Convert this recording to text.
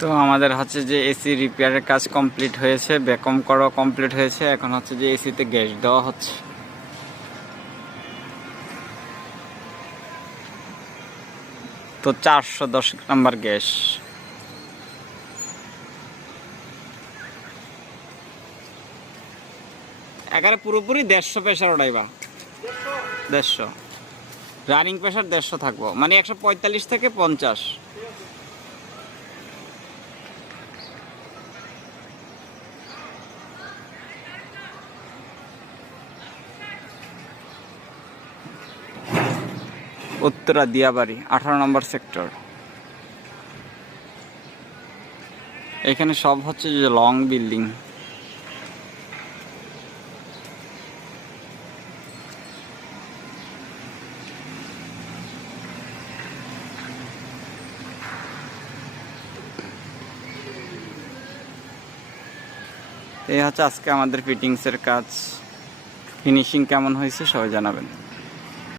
তো আমাদের হচ্ছে যে এসি রিপেয়ারের কাজ কমপ্লিট হয়েছে, ভ্যাকুয়াম করা কমপ্লিট হয়েছে। এখন হচ্ছে যে এসিতে গ্যাস দেওয়া হচ্ছে। তো 410 নাম্বার গ্যাস। একেবারে পুরোপুরি 150 প্রেশার ওঠাইবা। 150 রানিং প্রেশার 150 থাকবো, মানে 145 থেকে 50। উত্তরা দিয়াবাড়ি 18 নম্বর সেক্টর। এখানে সব হচ্ছে যে লং বিল্ডিং। এই হচ্ছে আজকে আমাদের ফিটিংসের কাজ। ফিনিশিং কেমন হয়েছে সবাই জানাবেন।